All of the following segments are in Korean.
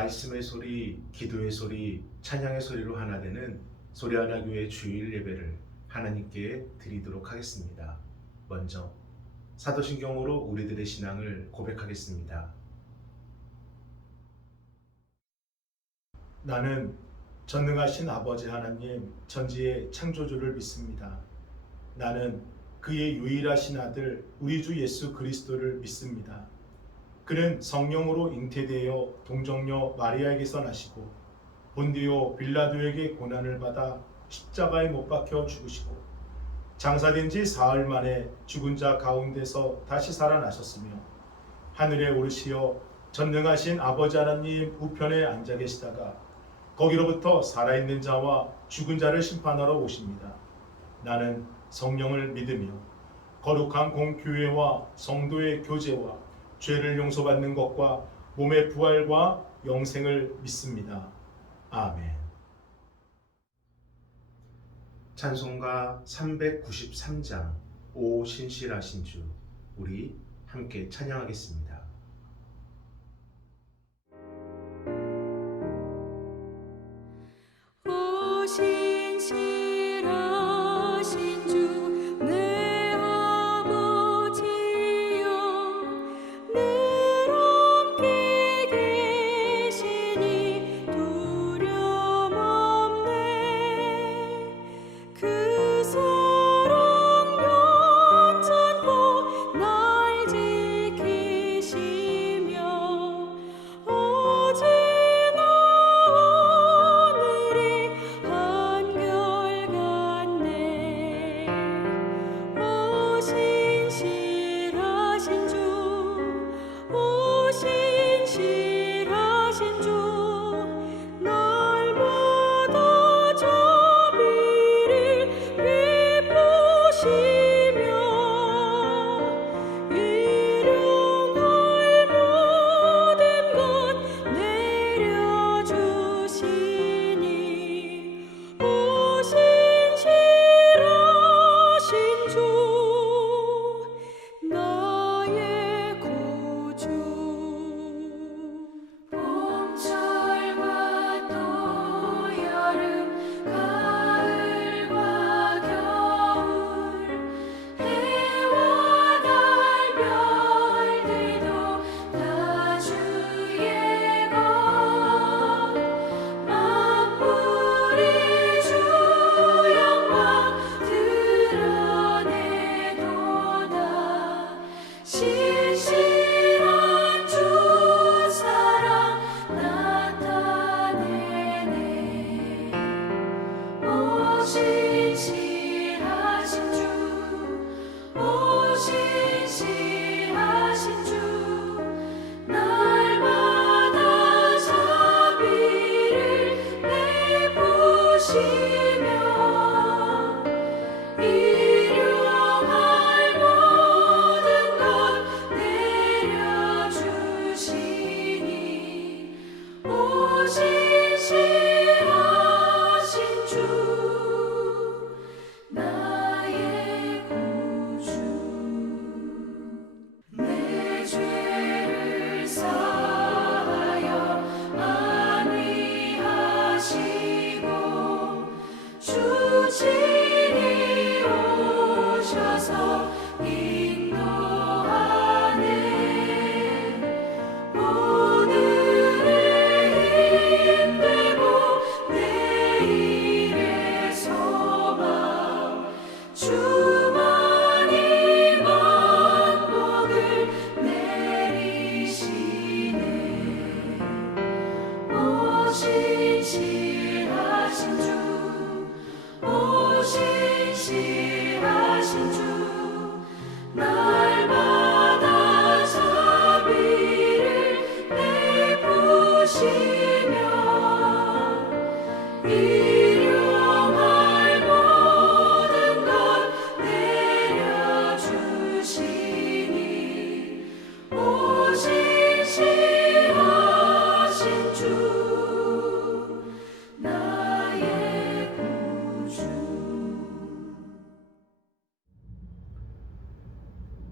말씀의 소리, 기도의 소리, 찬양의 소리로 하나 되는 소리하나교회 주일 예배를 하나님께 드리도록 하겠습니다. 먼저 사도신경으로 우리들의 신앙을 고백하겠습니다. 나는 전능하신 아버지 하나님 전지의 창조주를 믿습니다. 나는 그의 유일하신 아들 우리 주 예수 그리스도를 믿습니다. 그는 성령으로 잉태되어 동정녀 마리아에게서 나시고 본디오 빌라도에게 고난을 받아 십자가에 못 박혀 죽으시고 장사된 지 사흘 만에 죽은 자 가운데서 다시 살아나셨으며 하늘에 오르시어 전능하신 아버지 하나님 우편에 앉아 계시다가 거기로부터 살아있는 자와 죽은 자를 심판하러 오십니다. 나는 성령을 믿으며 거룩한 공교회와 성도의 교제와 죄를 용서받는 것과 몸의 부활과 영생을 믿습니다. 아멘. 찬송가 393장 오 신실하신 주, 우리 함께 찬양하겠습니다.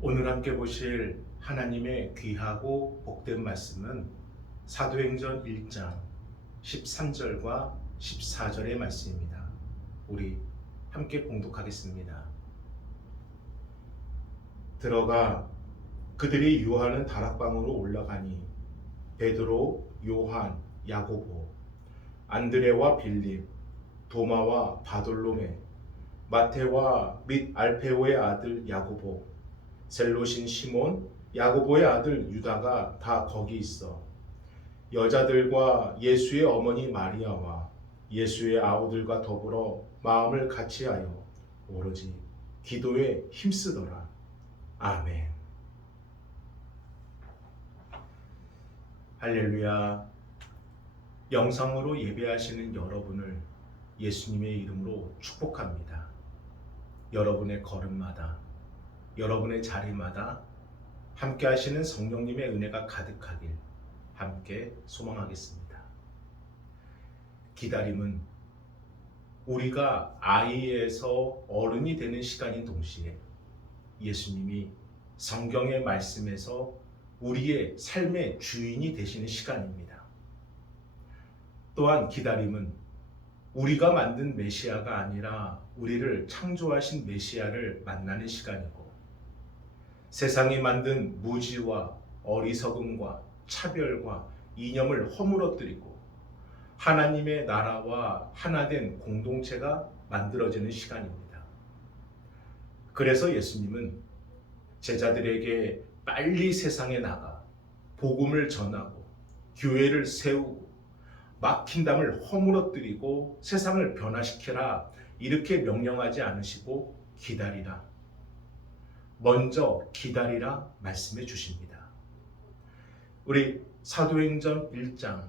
오늘 함께 보실 하나님의 귀하고 복된 말씀은 사도행전 1장 13절과 14절의 말씀입니다. 우리 함께 봉독하겠습니다. 들어가 그들이 유하는 다락방으로 올라가니 베드로, 요한, 야고보, 안드레와 빌립, 도마와 바돌로메, 마테와 및 알페오의 아들 야고보, 셀롯인 시몬, 야고보의 아들 유다가 다 거기 있어 여자들과 예수의 어머니 마리아와 예수의 아우들과 더불어 마음을 같이하여 오로지 기도에 힘쓰더라. 아멘. 할렐루야. 영상으로 예배하시는 여러분을 예수님의 이름으로 축복합니다. 여러분의 걸음마다, 여러분의 자리마다 함께 하시는 성령님의 은혜가 가득하길 함께 소망하겠습니다. 기다림은 우리가 아이에서 어른이 되는 시간인 동시에 예수님이 성경의 말씀에서 우리의 삶의 주인이 되시는 시간입니다. 또한 기다림은 우리가 만든 메시아가 아니라 우리를 창조하신 메시아를 만나는 시간이고, 세상이 만든 무지와 어리석음과 차별과 이념을 허물어뜨리고 하나님의 나라와 하나된 공동체가 만들어지는 시간입니다. 그래서 예수님은 제자들에게 빨리 세상에 나가 복음을 전하고 교회를 세우고 막힌 담을 허물어뜨리고 세상을 변화시켜라 이렇게 명령하지 않으시고 기다리라, 먼저 기다리라 말씀해 주십니다. 우리 사도행전 1장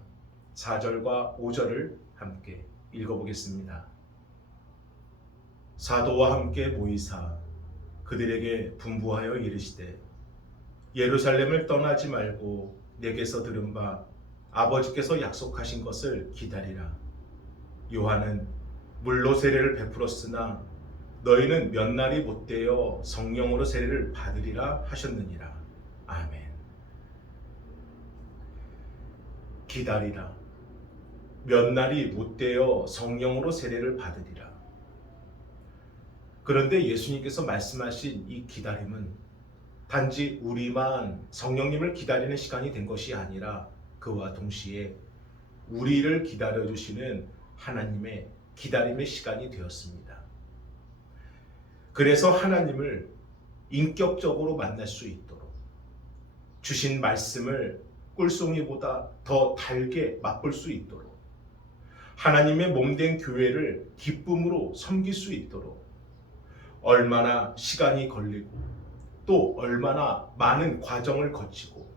4절과 5절을 함께 읽어보겠습니다. 사도와 함께 모이사 그들에게 분부하여 이르시되 예루살렘을 떠나지 말고 내게서 들은 바 아버지께서 약속하신 것을 기다리라. 요한은 물로 세례를 베풀었으나 너희는 몇 날이 못되어 성령으로 세례를 받으리라 하셨느니라. 아멘. 기다리라. 몇 날이 못되어 성령으로 세례를 받으리라. 그런데 예수님께서 말씀하신 이 기다림은 단지 우리만 성령님을 기다리는 시간이 된 것이 아니라 그와 동시에 우리를 기다려주시는 하나님의 기다림의 시간이 되었습니다. 그래서 하나님을 인격적으로 만날 수 있도록 주신 말씀을 꿀송이보다 더 달게 맛볼 수 있도록 하나님의 몸된 교회를 기쁨으로 섬길 수 있도록 얼마나 시간이 걸리고 또 얼마나 많은 과정을 거치고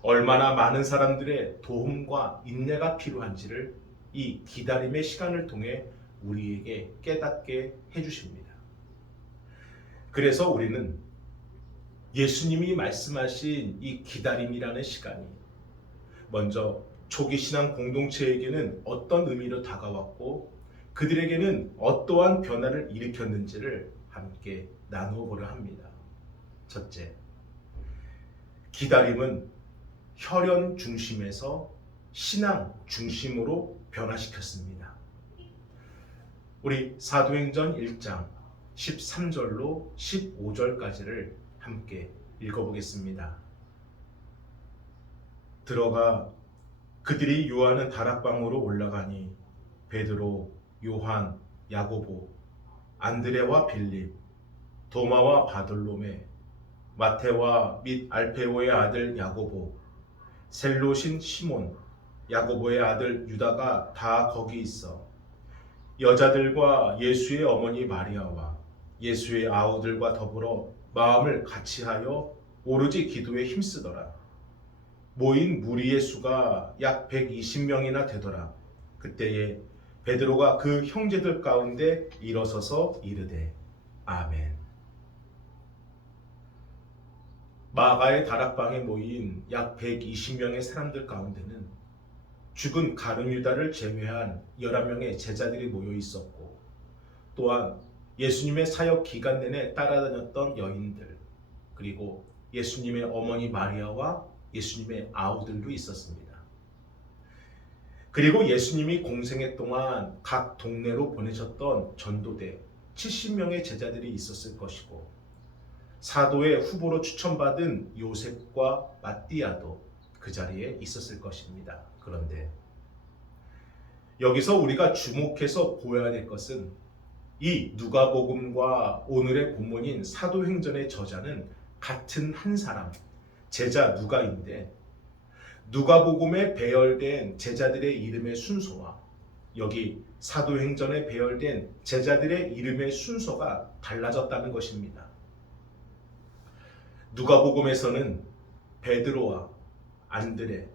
얼마나 많은 사람들의 도움과 인내가 필요한지를 이 기다림의 시간을 통해 우리에게 깨닫게 해주십니다. 그래서 우리는 예수님이 말씀하신 이 기다림이라는 시간이 먼저 초기 신앙 공동체에게는 어떤 의미로 다가왔고 그들에게는 어떠한 변화를 일으켰는지를 함께 나누어 보려 합니다. 첫째, 기다림은 혈연 중심에서 신앙 중심으로 변화시켰습니다. 우리 사도행전 1장 13절로 15절까지를 함께 읽어보겠습니다. 들어가 그들이 유하는 다락방으로 올라가니 베드로, 요한, 야고보, 안드레와 빌립, 도마와 바돌로메, 마테와 및 알페오의 아들 야고보, 셀롯인 시몬, 야고보의 아들 유다가 다 거기 있어 여자들과 예수의 어머니 마리아와 예수의 아우들과 더불어 마음을 같이하여 오로지 기도에 힘쓰더라. 모인 무리의 수가 약 120명이나 되더라. 그때에 베드로가 그 형제들 가운데 일어서서 이르되 아멘. 마가의 다락방에 모인 약 120명의 사람들 가운데는 죽은 가룟 유다를 제외한 11명의 제자들이 모여 있었고, 또한 예수님의 사역 기간 내내 따라다녔던 여인들, 그리고 예수님의 어머니 마리아와 예수님의 아우들도 있었습니다. 그리고 예수님이 공생애 동안 각 동네로 보내셨던 전도대 70명의 제자들이 있었을 것이고, 사도의 후보로 추천받은 요셉과 마띠아도 그 자리에 있었을 것입니다. 그런데 여기서 우리가 주목해서 보아야 될 것은 이 누가복음과 오늘의 본문인 사도행전의 저자는 같은 한 사람, 제자 누가인데, 누가복음에 배열된 제자들의 이름의 순서와 여기 사도행전에 배열된 제자들의 이름의 순서가 달라졌다는 것입니다. 누가복음에서는 베드로와 안드레,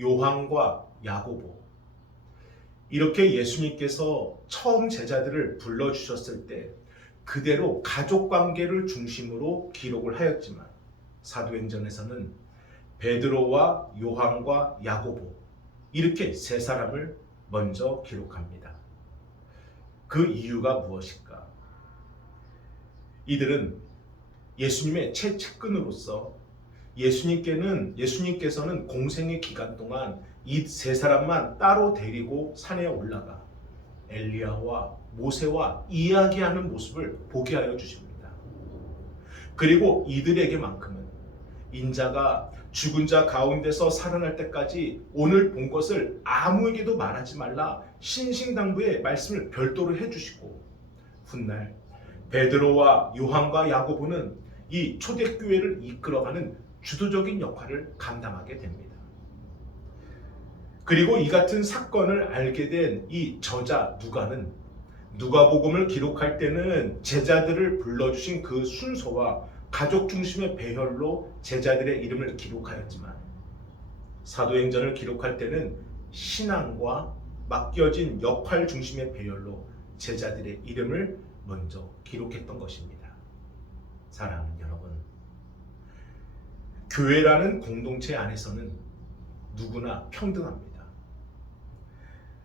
요한과 야고보, 이렇게 예수님께서 처음 제자들을 불러주셨을 때 그대로 가족관계를 중심으로 기록을 하였지만, 사도행전에서는 베드로와 요한과 야고보, 이렇게 세 사람을 먼저 기록합니다. 그 이유가 무엇일까? 이들은 예수님의 최측근으로서 예수님께서는 공생의 기간 동안 이 세 사람만 따로 데리고 산에 올라가 엘리야와 모세와 이야기하는 모습을 보게 하여 주십니다. 그리고 이들에게만큼은 인자가 죽은 자 가운데서 살아날 때까지 오늘 본 것을 아무에게도 말하지 말라 신신당부의 말씀을 별도로 해주시고, 훗날 베드로와 요한과 야고보는 이 초대교회를 이끌어가는 주도적인 역할을 감당하게 됩니다. 그리고 이 같은 사건을 알게 된 이 저자 누가는 누가복음을 기록할 때는 제자들을 불러주신 그 순서와 가족 중심의 배열로 제자들의 이름을 기록하였지만, 사도행전을 기록할 때는 신앙과 맡겨진 역할 중심의 배열로 제자들의 이름을 먼저 기록했던 것입니다. 사랑하는 여러분, 교회라는 공동체 안에서는 누구나 평등합니다.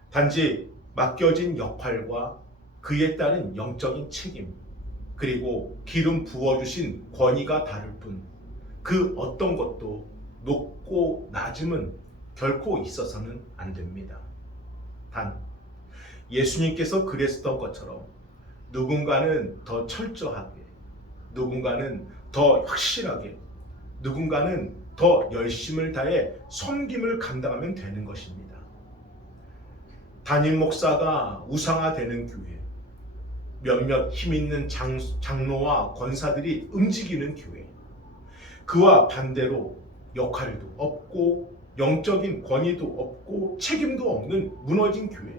단지 맡겨진 역할과 그에 따른 영적인 책임, 그리고 기름 부어주신 권위가 다를 뿐, 그 어떤 것도 높고 낮음은 결코 있어서는 안 됩니다. 단 예수님께서 그랬던 것처럼 누군가는 더 철저하게, 누군가는 더 확실하게, 누군가는 더 열심을 다해 섬김을 감당하면 되는 것입니다. 담임 목사가 우상화되는 교회, 몇몇 힘있는 장로와 권사들이 움직이는 교회, 그와 반대로 역할도 없고 영적인 권위도 없고 책임도 없는 무너진 교회,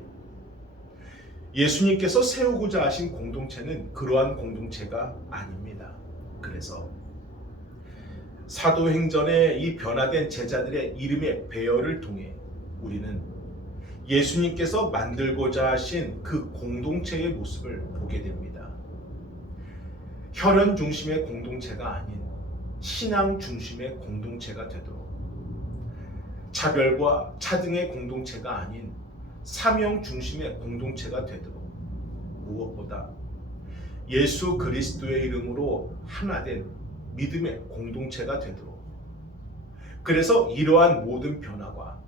예수님께서 세우고자 하신 공동체는 그러한 공동체가 아닙니다. 그래서 사도행전의 이 변화된 제자들의 이름의 배열을 통해 우리는 예수님께서 만들고자 하신 그 공동체의 모습을 보게 됩니다. 혈연 중심의 공동체가 아닌 신앙 중심의 공동체가 되도록, 차별과 차등의 공동체가 아닌 사명 중심의 공동체가 되도록, 무엇보다 예수 그리스도의 이름으로 하나된 믿음의 공동체가 되도록, 그래서 이러한 모든 변화가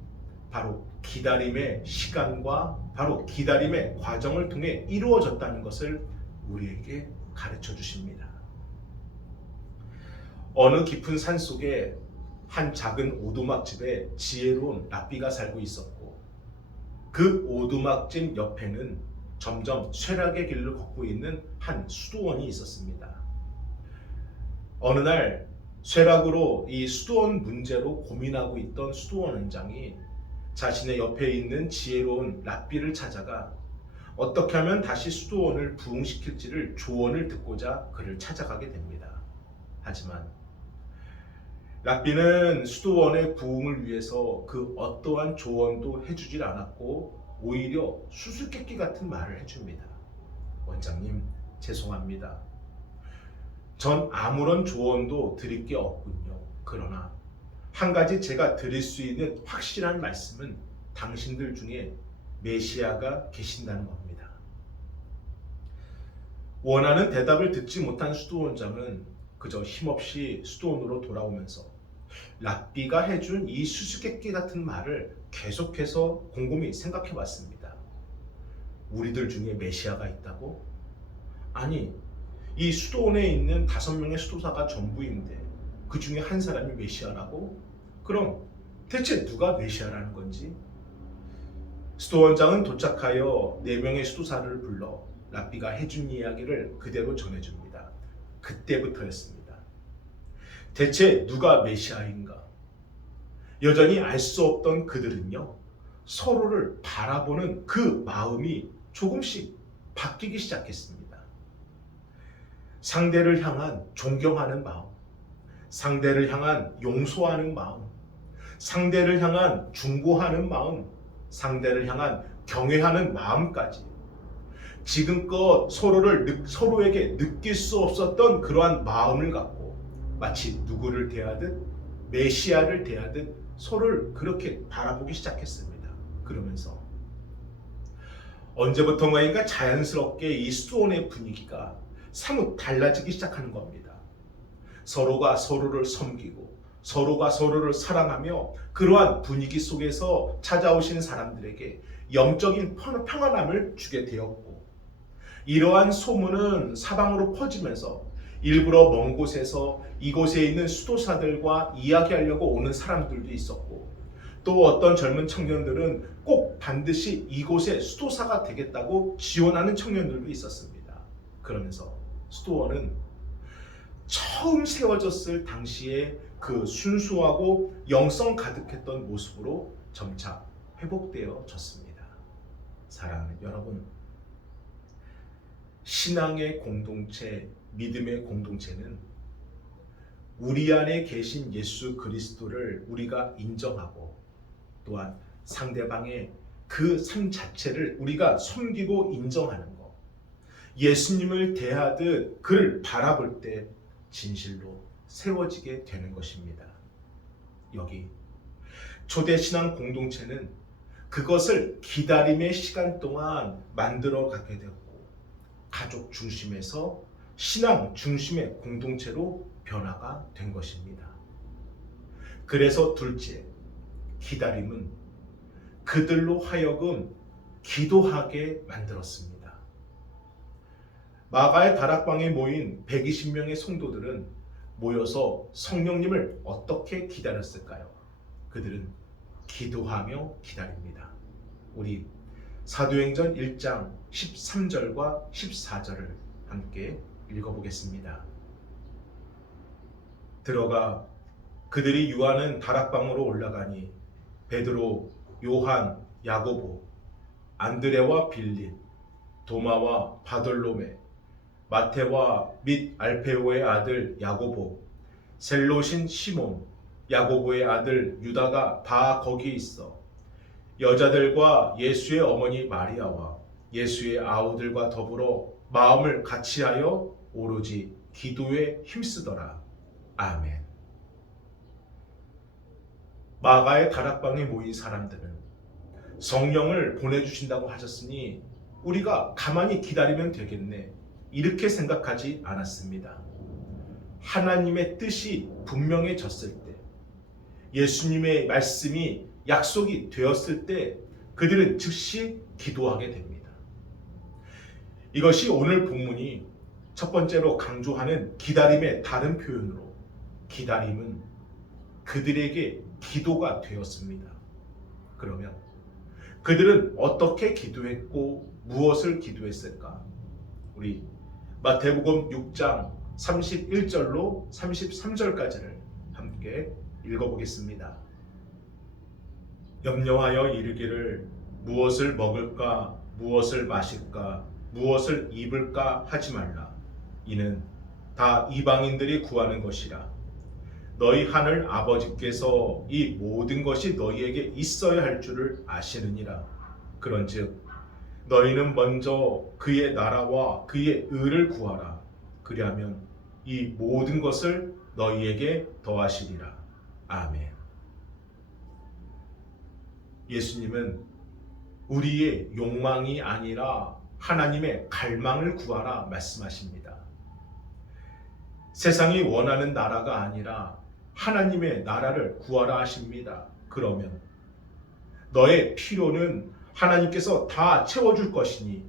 바로 기다림의 시간과 바로 기다림의 과정을 통해 이루어졌다는 것을 우리에게 가르쳐 주십니다. 어느 깊은 산 속에 한 작은 오두막집에 지혜로운 랍비가 살고 있었고, 그 오두막집 옆에는 점점 쇠락의 길을 걷고 있는 한 수도원이 있었습니다. 어느 날 쇠락으로 이 수도원 문제로 고민하고 있던 수도원 원장이 자신의 옆에 있는 지혜로운 랍비를 찾아가 어떻게 하면 다시 수도원을 부흥시킬지를 조언을 듣고자 그를 찾아가게 됩니다. 하지만 랍비는 수도원의 부흥을 위해서 그 어떠한 조언도 해주질 않았고 오히려 수수께끼 같은 말을 해줍니다. 원장님, 죄송합니다. 전 아무런 조언도 드릴 게 없군요. 그러나 한 가지 제가 드릴 수 있는 확실한 말씀은 당신들 중에 메시아가 계신다는 겁니다. 원하는 대답을 듣지 못한 수도원장은 그저 힘없이 수도원으로 돌아오면서 랍비가 해준 이 수수께끼 같은 말을 계속해서 곰곰이 생각해 봤습니다. 우리들 중에 메시아가 있다고? 아니, 이 수도원에 있는 5명의 수도사가 전부인데 그 중에 한 사람이 메시아라고? 그럼 대체 누가 메시아라는 건지? 수도원장은 도착하여 4명의 수도사를 불러 랍비가 해준 이야기를 그대로 전해줍니다. 그때부터였습니다. 대체 누가 메시아인가? 여전히 알 수 없던 그들은요, 서로를 바라보는 그 마음이 조금씩 바뀌기 시작했습니다. 상대를 향한 존경하는 마음, 상대를 향한 용서하는 마음, 상대를 향한 중보하는 마음, 상대를 향한 경외하는 마음까지 지금껏 서로에게 느낄 수 없었던 그러한 마음을 갖고 마치 누구를 대하듯 메시아를 대하듯 서로를 그렇게 바라보기 시작했습니다. 그러면서 언제부턴가인가 자연스럽게 이 수도원의 분위기가 사뭇 달라지기 시작하는 겁니다. 서로가 서로를 섬기고 서로가 서로를 사랑하며 그러한 분위기 속에서 찾아오신 사람들에게 영적인 평안함을 주게 되었고, 이러한 소문은 사방으로 퍼지면서 일부러 먼 곳에서 이곳에 있는 수도사들과 이야기하려고 오는 사람들도 있었고, 또 어떤 젊은 청년들은 꼭 반드시 이곳의 수도사가 되겠다고 지원하는 청년들도 있었습니다. 그러면서 수도원은 처음 세워졌을 당시에 그 순수하고 영성 가득했던 모습으로 점차 회복되어졌습니다. 사랑하는 여러분, 신앙의 공동체, 믿음의 공동체는 우리 안에 계신 예수 그리스도를 우리가 인정하고 또한 상대방의 그 삶 자체를 우리가 섬기고 인정하는 것, 예수님을 대하듯 그를 바라볼 때 진실로 세워지게 되는 것입니다. 여기 초대 신앙 공동체는 그것을 기다림의 시간 동안 만들어 가게 되었고, 가족 중심에서 신앙 중심의 공동체로 변화가 된 것입니다. 그래서 둘째, 기다림은 그들로 하여금 기도하게 만들었습니다. 마가의 다락방에 모인 120명의 성도들은 모여서 성령님을 어떻게 기다렸을까요? 그들은 기도하며 기다립니다. 우리 사도행전 1장 13절과 14절을 함께 읽어보겠습니다. 들어가 그들이 유하는 다락방으로 올라가니 베드로, 요한, 야고보, 안드레와 빌립, 도마와 바돌로메, 마테와 및 알페오의 아들 야고보, 셀롯인 시몬, 야고보의 아들 유다가 다 거기 있어 여자들과 예수의 어머니 마리아와 예수의 아우들과 더불어 마음을 같이하여 오로지 기도에 힘쓰더라. 아멘. 마가의 다락방에 모인 사람들은 성령을 보내주신다고 하셨으니 우리가 가만히 기다리면 되겠네, 이렇게 생각하지 않았습니다. 하나님의 뜻이 분명해졌을 때, 예수님의 말씀이 약속이 되었을 때 그들은 즉시 기도하게 됩니다. 이것이 오늘 본문이 첫 번째로 강조하는 기다림의 다른 표현으로, 기다림은 그들에게 기도가 되었습니다. 그러면 그들은 어떻게 기도했고 무엇을 기도했을까? 우리 마태복음 6장 31절로 33절까지를 함께 읽어보겠습니다. 염려하여 이르기를 무엇을 먹을까, 무엇을 마실까, 무엇을 입을까 하지 말라. 이는 다 이방인들이 구하는 것이라. 너희 하늘 아버지께서 이 모든 것이 너희에게 있어야 할 줄을 아시느니라. 그런즉 너희는 먼저 그의 나라와 그의 의를 구하라. 그리하면 이 모든 것을 너희에게 더하시리라. 아멘. 예수님은 우리의 욕망이 아니라 하나님의 갈망을 구하라 말씀하십니다. 세상이 원하는 나라가 아니라 하나님의 나라를 구하라 하십니다. 그러면 너의 필요는 하나님께서 다 채워줄 것이니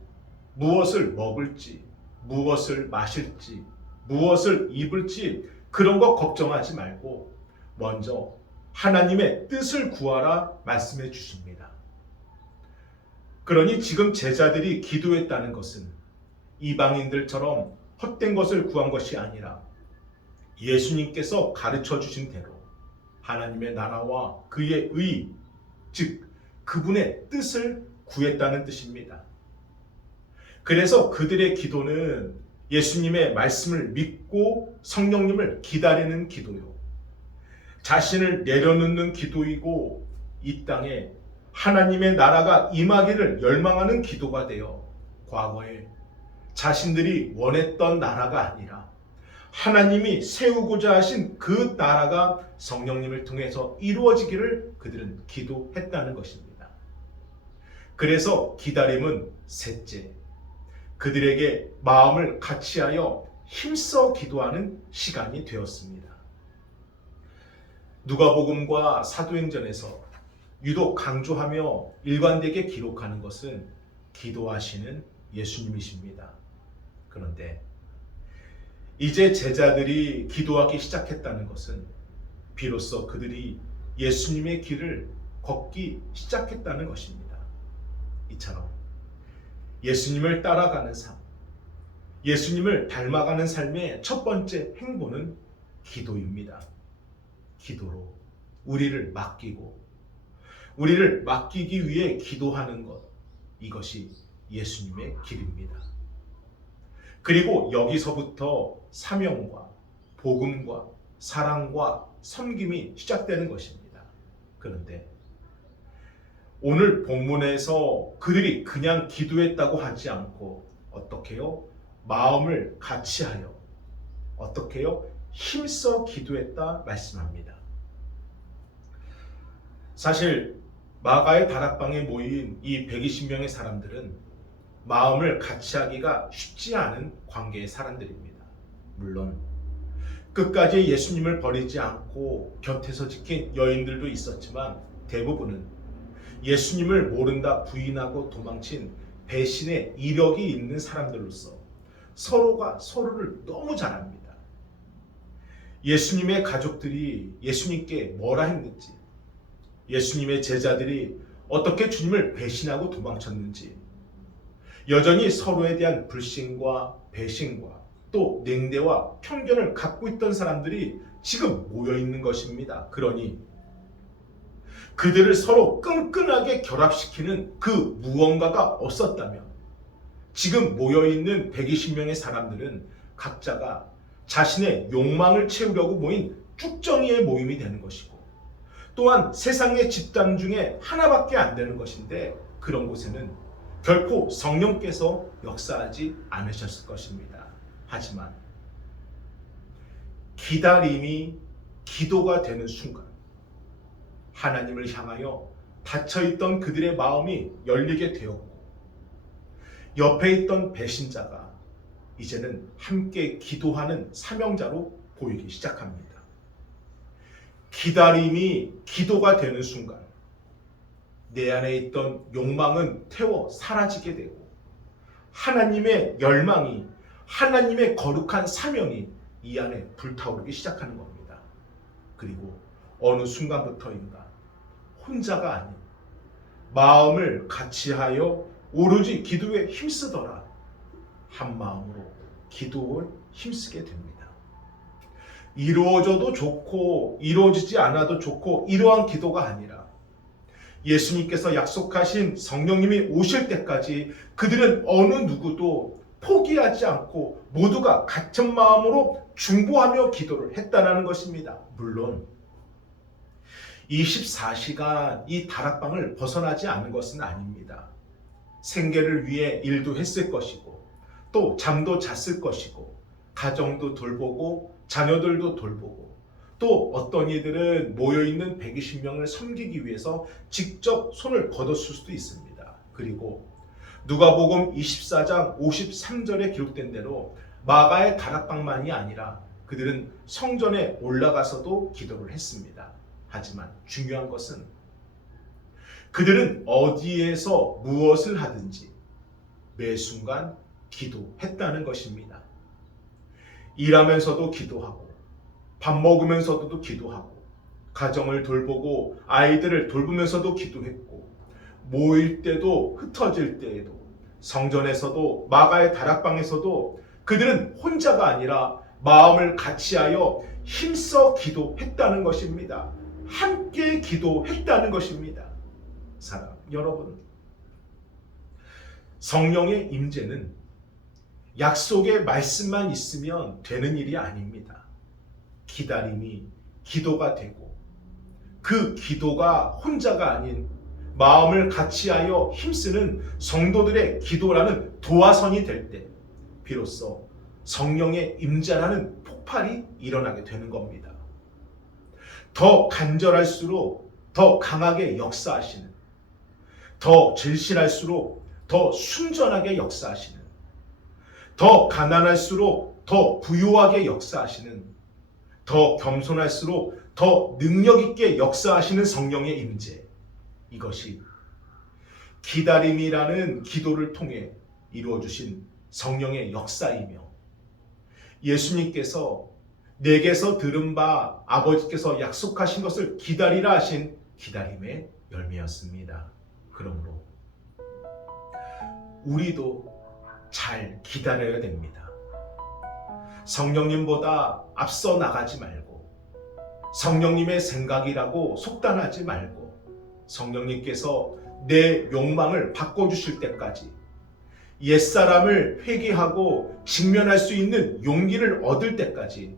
무엇을 먹을지, 무엇을 마실지, 무엇을 입을지 그런 거 걱정하지 말고 먼저 하나님의 뜻을 구하라 말씀해 주십니다. 그러니 지금 제자들이 기도했다는 것은 이방인들처럼 헛된 것을 구한 것이 아니라 예수님께서 가르쳐 주신 대로 하나님의 나라와 그의 의, 즉 그분의 뜻을 구했다는 뜻입니다. 그래서 그들의 기도는 예수님의 말씀을 믿고 성령님을 기다리는 기도요, 자신을 내려놓는 기도이고 이 땅에 하나님의 나라가 임하기를 열망하는 기도가 되어 과거에 자신들이 원했던 나라가 아니라 하나님이 세우고자 하신 그 나라가 성령님을 통해서 이루어지기를 그들은 기도했다는 것입니다. 그래서 기다림은 셋째, 그들에게 마음을 같이하여 힘써 기도하는 시간이 되었습니다. 누가복음과 사도행전에서 유독 강조하며 일관되게 기록하는 것은 기도하시는 예수님이십니다. 그런데 이제 제자들이 기도하기 시작했다는 것은 비로소 그들이 예수님의 길을 걷기 시작했다는 것입니다. 이처럼 예수님을 따라가는 삶, 예수님을 닮아가는 삶의 첫 번째 행보는 기도입니다. 기도로 우리를 맡기기 위해 기도하는 것, 이것이 예수님의 길입니다. 그리고 여기서부터 사명과 복음과 사랑과 섬김이 시작되는 것입니다. 그런데 오늘 본문에서 그들이 그냥 기도했다고 하지 않고 어떻게요? 마음을 같이하여 어떻게요? 힘써 기도했다 말씀합니다. 사실 마가의 다락방에 모인 이 120명의 사람들은 마음을 같이하기가 쉽지 않은 관계의 사람들입니다. 물론 끝까지 예수님을 버리지 않고 곁에서 지킨 여인들도 있었지만 대부분은 예수님을 모른다 부인하고 도망친 배신의 이력이 있는 사람들로서 서로가 서로를 너무 잘 압니다. 예수님의 가족들이 예수님께 뭐라 했는지, 예수님의 제자들이 어떻게 주님을 배신하고 도망쳤는지, 여전히 서로에 대한 불신과 배신과 또 냉대와 편견을 갖고 있던 사람들이 지금 모여 있는 것입니다. 그러니 그들을 서로 끈끈하게 결합시키는 그 무언가가 없었다면 지금 모여 있는 120명의 사람들은 각자가 자신의 욕망을 채우려고 모인 쭉정이의 모임이 되는 것이고, 또한 세상의 집단 중에 하나밖에 안 되는 것인데 그런 곳에는 결코 성령께서 역사하지 않으셨을 것입니다. 하지만 기다림이 기도가 되는 순간 하나님을 향하여 닫혀있던 그들의 마음이 열리게 되었고, 옆에 있던 배신자가 이제는 함께 기도하는 사명자로 보이기 시작합니다. 기다림이 기도가 되는 순간 내 안에 있던 욕망은 태워 사라지게 되고 하나님의 열망이, 하나님의 거룩한 사명이 이 안에 불타오르기 시작하는 겁니다. 그리고 어느 순간부터인가 혼자가 아닌 마음을 같이하여 오로지 기도에 힘쓰더라 한 마음으로 기도에 힘쓰게 됩니다. 이루어져도 좋고 이루어지지 않아도 좋고 이러한 기도가 아니라 예수님께서 약속하신 성령님이 오실 때까지 그들은 어느 누구도 포기하지 않고 모두가 같은 마음으로 중보하며 기도를 했다는 것입니다. 물론 24시간 이 다락방을 벗어나지 않은 것은 아닙니다. 생계를 위해 일도 했을 것이고 또 잠도 잤을 것이고 가정도 돌보고 자녀들도 돌보고 또 어떤 이들은 모여있는 120명을 섬기기 위해서 직접 손을 거뒀을 수도 있습니다. 그리고 누가복음 24장 53절에 기록된 대로 마가의 다락방만이 아니라 그들은 성전에 올라가서도 기도를 했습니다. 하지만 중요한 것은 그들은 어디에서 무엇을 하든지 매 순간 기도했다는 것입니다. 일하면서도 기도하고, 밥 먹으면서도 기도하고, 가정을 돌보고 아이들을 돌보면서도 기도했고, 모일 때도 흩어질 때에도, 성전에서도 마가의 다락방에서도 그들은 혼자가 아니라 마음을 같이하여 힘써 기도했다는 것입니다. 함께 기도했다는 것입니다. 사랑 여러분, 성령의 임재는 약속의 말씀만 있으면 되는 일이 아닙니다. 기다림이 기도가 되고, 그 기도가 혼자가 아닌 마음을 같이하여 힘쓰는 성도들의 기도라는 도화선이 될 때 비로소 성령의 임재라는 폭발이 일어나게 되는 겁니다. 더 간절할수록 더 강하게 역사하시는, 더 절실할수록 더 순전하게 역사하시는, 더 가난할수록 더 부유하게 역사하시는, 더 겸손할수록 더 능력 있게 역사하시는 성령의 임재, 이것이 기다림이라는 기도를 통해 이루어주신 성령의 역사이며, 예수님께서 내게서 들은 바 아버지께서 약속하신 것을 기다리라 하신 기다림의 열매였습니다. 그러므로 우리도 잘 기다려야 됩니다. 성령님보다 앞서 나가지 말고, 성령님의 생각이라고 속단하지 말고, 성령님께서 내 욕망을 바꿔주실 때까지, 옛사람을 회개하고 직면할 수 있는 용기를 얻을 때까지,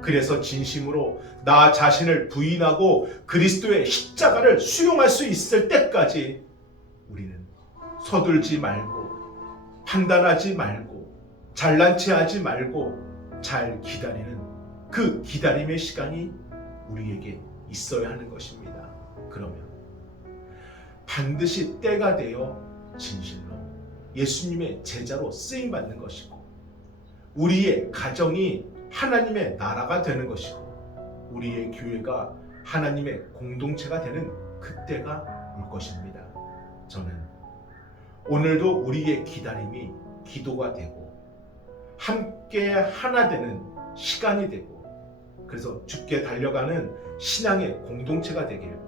그래서 진심으로 나 자신을 부인하고 그리스도의 십자가를 수용할 수 있을 때까지 우리는 서둘지 말고, 판단하지 말고, 잘난 체 하지 말고 잘 기다리는 그 기다림의 시간이 우리에게 있어야 하는 것입니다. 그러면 반드시 때가 되어 진실로 예수님의 제자로 쓰임받는 것이고, 우리의 가정이 하나님의 나라가 되는 것이고, 우리의 교회가 하나님의 공동체가 되는 그때가 올 것입니다. 저는 오늘도 우리의 기다림이 기도가 되고 함께 하나 되는 시간이 되고, 그래서 주께 달려가는 신앙의 공동체가 되길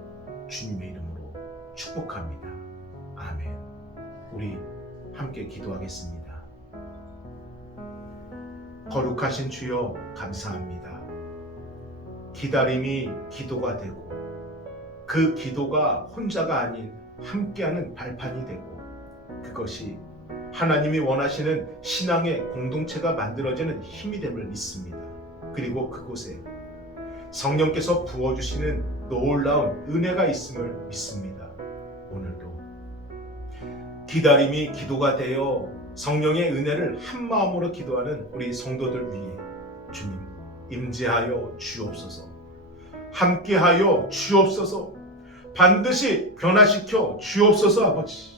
주님의 이름으로 축복합니다. 아멘. 우리 함께 기도하겠습니다. 거룩하신 주여, 감사합니다. 기다림이 기도가 되고, 그 기도가 혼자가 아닌 함께하는 발판이 되고, 그것이 하나님이 원하시는 신앙의 공동체가 만들어지는 힘이 됨을 믿습니다. 그리고 그곳에 성령께서 부어주시는 놀라운 은혜가 있음을 믿습니다. 오늘도 기다림이 기도가 되어 성령의 은혜를 한 마음으로 기도하는 우리 성도들 위해 주님 임재하여 주옵소서, 함께하여 주옵소서, 반드시 변화시켜 주옵소서. 아버지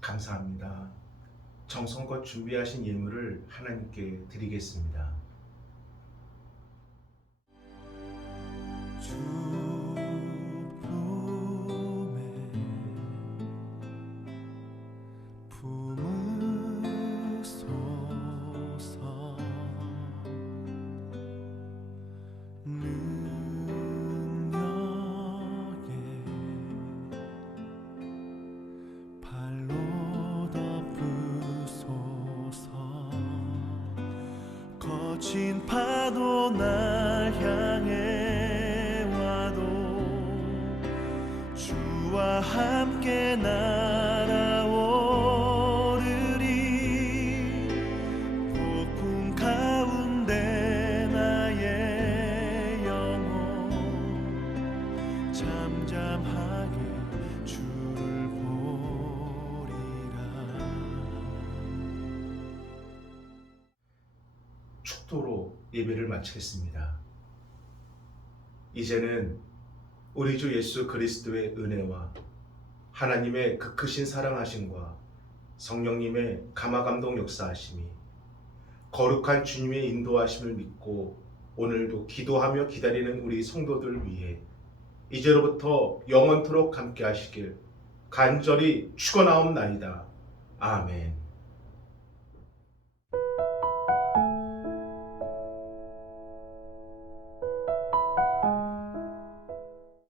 감사합니다. 정성껏 준비하신 예물을 하나님께 드리겠습니다. 거친 파도 날 향해 와도 주와 함께 날아오르리. 폭풍 가운데 나의 영혼 잠잠하게 주를 보리라. 축도로 예배를 마치겠습니다. 이제는 우리 주 예수 그리스도의 은혜와 하나님의 그 크신 사랑하심과 성령님의 감화감동 역사하심이 거룩한 주님의 인도하심을 믿고 오늘도 기도하며 기다리는 우리 성도들 위해 이제로부터 영원토록 함께 하시길 간절히 축원하옵나이다. 아멘.